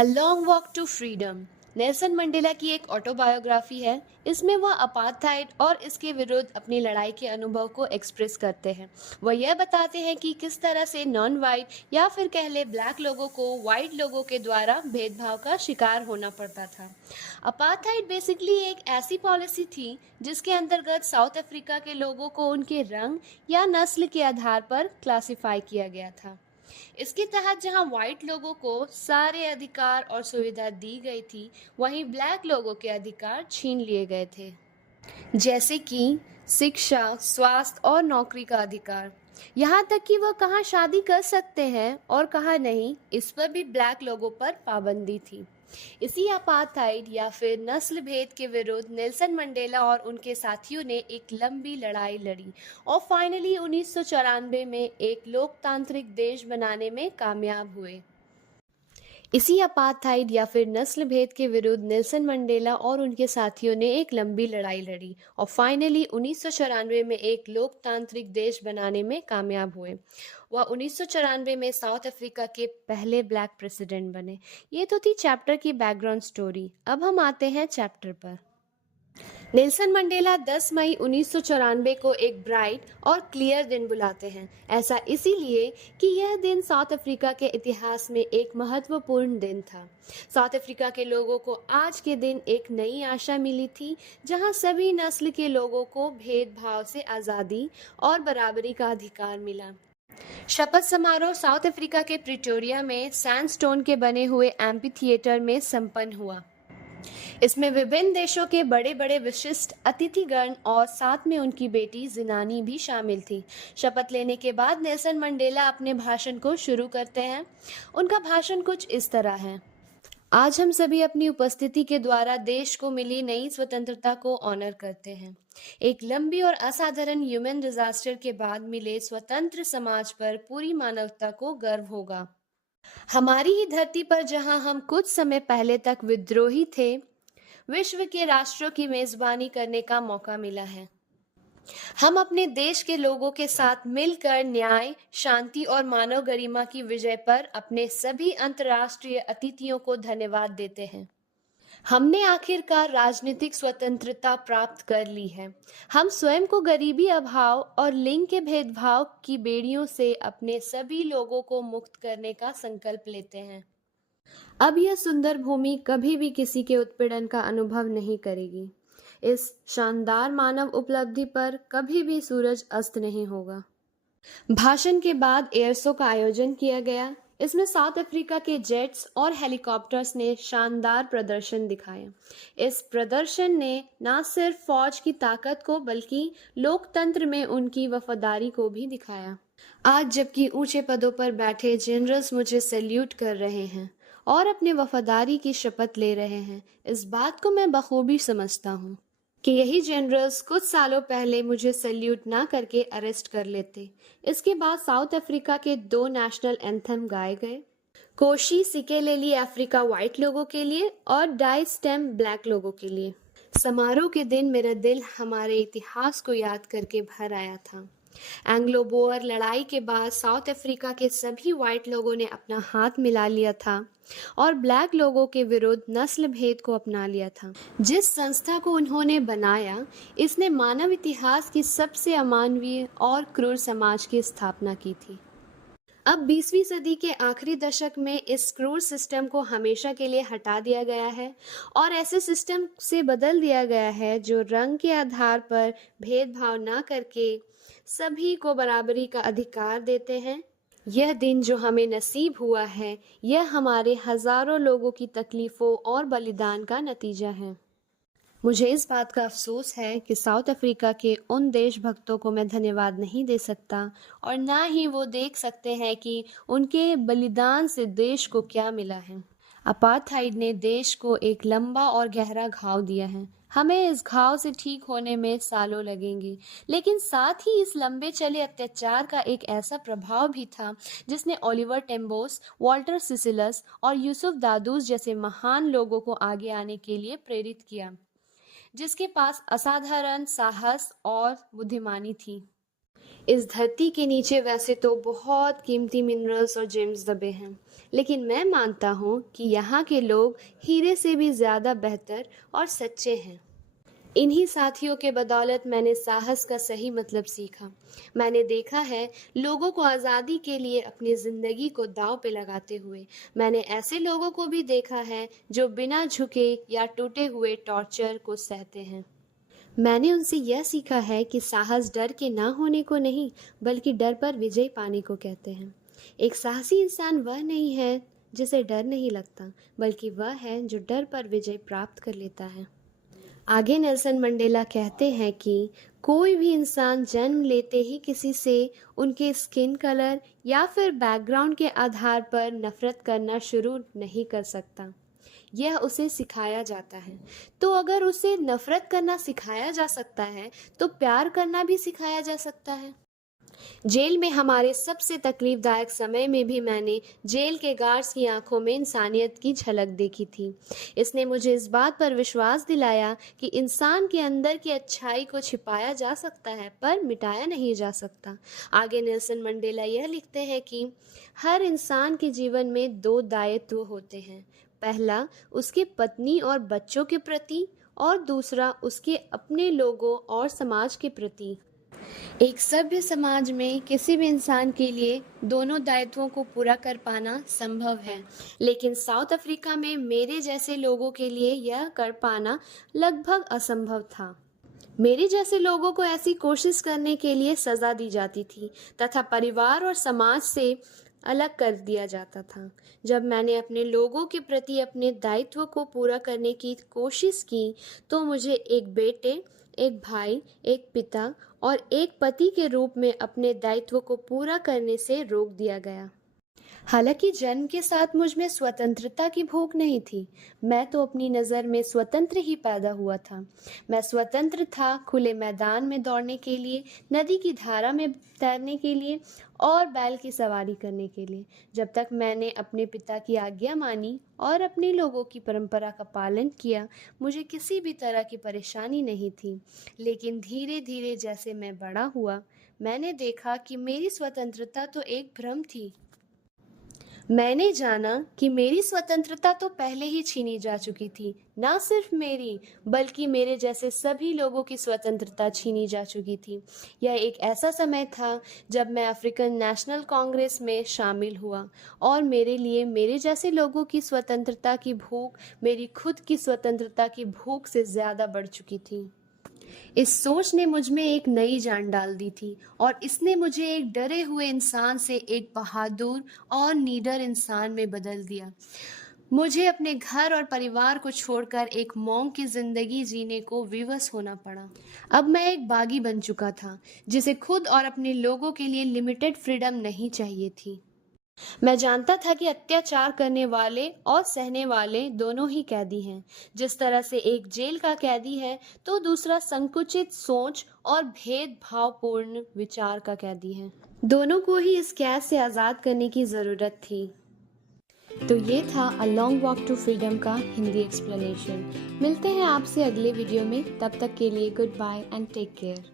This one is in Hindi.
A long walk to freedom Nelson Mandela की एक ऑटोबायोग्राफी है। इसमें वह अपार्थाइड और इसके विरुद्ध अपनी लड़ाई के अनुभव को एक्सप्रेस करते हैं। वह यह बताते हैं कि किस तरह से नॉन वाइट या फिर कह ले ब्लैक लोगों को वाइट लोगों के द्वारा भेदभाव का शिकार होना पड़ता था। अपार्थाइड बेसिकली एक ऐसी पॉलिसी थी जिसके अंतर्गत साउथ अफ्रीका के लोगों को उनके रंग या नस्ल के आधार पर क्लासिफाई किया गया था। इसके तहत जहां व्हाइट लोगों को सारे अधिकार और सुविधा दी गई थी, वहीं ब्लैक लोगों के अधिकार छीन लिए गए थे, जैसे कि शिक्षा, स्वास्थ्य और नौकरी का अधिकार। यहाँ तक कि वह कहाँ शादी कर सकते हैं और कहाँ नहीं, इस पर भी ब्लैक लोगों पर पाबंदी थी। इसी अपार्थाइड या फिर नस्ल भेद के विरुद्ध नेल्सन मंडेला और उनके साथियों ने एक लंबी लड़ाई लड़ी और फाइनली 1994 में एक लोकतांत्रिक देश बनाने में कामयाब हुए। इसी अपार्थाइड या फिर नस्ल भेद के विरुद्ध नेल्सन मंडेला और उनके साथियों ने एक लंबी लड़ाई लड़ी और फाइनली 1994 में एक लोकतांत्रिक देश बनाने में कामयाब हुए। वह 1994 में साउथ अफ्रीका के पहले ब्लैक प्रेसिडेंट बने। ये तो थी चैप्टर की बैकग्राउंड स्टोरी। अब हम आते हैं चैप्टर पर। नेल्सन मंडेला 10 मई 1994 को एक ब्राइट और क्लियर दिन बुलाते हैं। ऐसा इसीलिए कि यह दिन साउथ अफ्रीका के इतिहास में एक महत्वपूर्ण दिन था। साउथ अफ्रीका के लोगों को आज के दिन एक नई आशा मिली थी, जहां सभी नस्ल के लोगों को भेदभाव से आज़ादी और बराबरी का अधिकार मिला। शपथ समारोह साउथ अफ्रीका के प्रिटोरिया में सैंडस्टोन के बने एम्फी थिएटर में संपन्न हुआ। इसमें विभिन्न देशों के बड़े बड़े विशिष्ट अतिथिगण और साथ में उनकी बेटी जिनानी भी शामिल थी। शपथ लेने के बाद नेल्सन मंडेला अपने भाषण को शुरू करते हैं। उनका भाषण कुछ इस तरह है। आज हम सभी अपनी उपस्थिति के द्वारा देश को मिली नई स्वतंत्रता को ऑनर करते हैं। एक लंबी और असाधारण ह्यूमन डिजास्टर के बाद मिले स्वतंत्र समाज पर पूरी मानवता को गर्व होगा। हमारी ही धरती पर जहां हम कुछ समय पहले तक विद्रोही थे, विश्व के राष्ट्रों की मेजबानी करने का मौका मिला है। हम अपने देश के लोगों के साथ मिलकर न्याय, शांति और मानव गरिमा की विजय पर अपने सभी अंतर्राष्ट्रीय अतिथियों को धन्यवाद देते हैं। हमने आखिरकार राजनीतिक स्वतंत्रता प्राप्त कर ली है। हम स्वयं को गरीबी, अभाव और लिंग के भेदभाव की बेड़ियों से अपने सभी लोगों को मुक्त करने का संकल्प लेते हैं। अब यह सुंदर भूमि कभी भी किसी के उत्पीड़न का अनुभव नहीं करेगी। इस शानदार मानव उपलब्धि पर कभी भी सूरज अस्त नहीं होगा। भाषण के बाद एयर शो का आयोजन किया गया। इसमें साउथ अफ्रीका के जेट्स और हेलीकॉप्टर्स ने शानदार प्रदर्शन दिखाया। इस प्रदर्शन ने न सिर्फ फौज की ताकत को बल्कि लोकतंत्र में उनकी वफादारी को भी दिखाया। आज जबकि ऊंचे पदों पर बैठे जनरल्स मुझे सैल्यूट कर रहे हैं और अपने वफादारी की शपथ ले रहे हैं, इस बात को मैं बखूबी समझता हूँ कि यही जनरल्स कुछ सालों पहले मुझे सैल्यूट ना करके अरेस्ट कर लेते। इसके बाद साउथ अफ्रीका के 2 नेशनल एंथम गाए गए, कोशी सिकेलेली अफ्रीका वाइट लोगों के लिए और डाई स्टेम ब्लैक लोगों के लिए। समारोह के दिन मेरा दिल हमारे इतिहास को याद करके भर आया था। एंग्लो बोअर लड़ाई के बाद साउथ अफ्रीका के सभी वाइट लोगों ने अपना हाथ मिला लिया था और ब्लैक लोगों के विरुद्ध नस्ल भेद को अपना लिया था। जिस संस्था को उन्होंने बनाया, इसने मानव इतिहास की सबसे अमानवीय और क्रूर समाज की स्थापना की थी। अब 20वीं सदी के आखिरी दशक में इस क्रूर सिस्टम को हमेशा के लिए हटा दिया गया है और ऐसे सिस्टम से बदल दिया गया है जो रंग के आधार पर भेदभाव न करके सभी को बराबरी का अधिकार देते हैं। यह दिन जो हमें नसीब हुआ है, यह हमारे हजारों लोगों की तकलीफों और बलिदान का नतीजा है। मुझे इस बात का अफसोस है कि साउथ अफ्रीका के उन देशभक्तों को मैं धन्यवाद नहीं दे सकता और ना ही वो देख सकते हैं कि उनके बलिदान से देश को क्या मिला है। अपार्थाइड ने देश को एक लंबा और गहरा घाव दिया है। हमें इस घाव से ठीक होने में सालों लगेंगे, लेकिन साथ ही इस लंबे चले अत्याचार का एक ऐसा प्रभाव भी था जिसने ओलिवर टेम्बोस, वॉल्टर सिसिलस और यूसुफ दादूस जैसे महान लोगों को आगे आने के लिए प्रेरित किया, जिसके पास असाधारण साहस और बुद्धिमानी थी। इस धरती के नीचे वैसे तो बहुत कीमती मिनरल्स और जेम्स दबे हैं, लेकिन मैं मानता हूँ कि यहाँ के लोग हीरे से भी ज़्यादा बेहतर और सच्चे हैं। इन्हीं साथियों के बदौलत मैंने साहस का सही मतलब सीखा। मैंने देखा है लोगों को आज़ादी के लिए अपनी ज़िंदगी को दांव पे लगाते हुए। मैंने ऐसे लोगों को भी देखा है जो बिना झुके या टूटे हुए टॉर्चर को सहते हैं। मैंने उनसे यह सीखा है कि साहस डर के ना होने को नहीं, बल्कि डर पर विजय पाने को कहते हैं। एक साहसी इंसान वह नहीं है जिसे डर नहीं लगता, बल्कि वह है जो डर पर विजय प्राप्त कर लेता है। आगे नेल्सन मंडेला कहते हैं कि कोई भी इंसान जन्म लेते ही किसी से उनके स्किन कलर या फिर बैकग्राउंड के आधार पर नफरत करना शुरू नहीं कर सकता। यह उसे सिखाया जाता है। तो अगर उसे नफरत करना सिखाया जा सकता है, तो प्यार करना भी सिखाया जा सकता है। जेल में हमारे सबसे तकलीफदायक समय में भी मैंने जेल के गार्ड्स की आंखों में इंसानियत की झलक देखी थी। इसने मुझे इस बात पर विश्वास दिलाया कि इंसान के अंदर की अच्छाई को छिपाया जा सकता है, पर मिटाया नहीं जा सकता। आगे नेल्सन मंडेला यह लिखते हैं कि हर इंसान के जीवन में दो दायित्व होते हैं। पहला उसके पत्नी और बच्चों के प्रति, और दूसरा उसके अपने लोगों और समाज के प्रति। एक सभ्य समाज में किसी भी इंसान के लिए दोनों दायित्वों को पूरा कर पाना संभव है, लेकिन साउथ अफ्रीका में मेरे जैसे लोगों के लिए यह कर पाना लगभग असंभव था। मेरे जैसे लोगों को ऐसी कोशिश करने के लिए सज़ा दी जाती थी तथा परिवार और समाज से अलग कर दिया जाता था। जब मैंने अपने लोगों के प्रति अपने दायित्व को पूरा करने की कोशिश की, तो मुझे एक बेटे, एक भाई, एक पिता और एक पति के रूप में अपने दायित्व को पूरा करने से रोक दिया गया। हालांकि जन्म के साथ मुझ में स्वतंत्रता की भूख नहीं थी। मैं तो अपनी नज़र में स्वतंत्र ही पैदा हुआ था। मैं स्वतंत्र था खुले मैदान में दौड़ने के लिए, नदी की धारा में तैरने के लिए और बैल की सवारी करने के लिए, जब तक मैंने अपने पिता की आज्ञा मानी और अपने लोगों की परंपरा का पालन किया। मुझे किसी भी तरह की परेशानी नहीं थी। लेकिन धीरे धीरे जैसे मैं बड़ा हुआ, मैंने देखा कि मेरी स्वतंत्रता तो एक भ्रम थी। मैंने जाना कि मेरी स्वतंत्रता तो पहले ही छीनी जा चुकी थी। ना सिर्फ मेरी, बल्कि मेरे जैसे सभी लोगों की स्वतंत्रता छीनी जा चुकी थी। यह एक ऐसा समय था जब मैं अफ्रीकन नेशनल कांग्रेस में शामिल हुआ, और मेरे लिए मेरे जैसे लोगों की स्वतंत्रता की भूख मेरी खुद की स्वतंत्रता की भूख से ज़्यादा बढ़ चुकी थी। इस सोच ने मुझ में एक नई जान डाल दी थी, और इसने मुझे एक डरे हुए इंसान से एक बहादुर और निडर इंसान में बदल दिया। मुझे अपने घर और परिवार को छोड़कर एक मॉन्क की जिंदगी जीने को विवश होना पड़ा। अब मैं एक बागी बन चुका था, जिसे खुद और अपने लोगों के लिए लिमिटेड फ्रीडम नहीं चाहिए थी। मैं जानता था कि अत्याचार करने वाले और सहने वाले दोनों ही कैदी हैं। जिस तरह से एक जेल का कैदी है, तो दूसरा संकुचित सोच और भेदभावपूर्ण विचार का कैदी है। दोनों को ही इस कैद से आज़ाद करने की ज़रूरत थी। तो ये था a long walk to freedom का हिंदी एक्सप्लेनेशन। मिलते हैं आपसे अगले वीडियो में। तब तक के लिए goodbye and take care.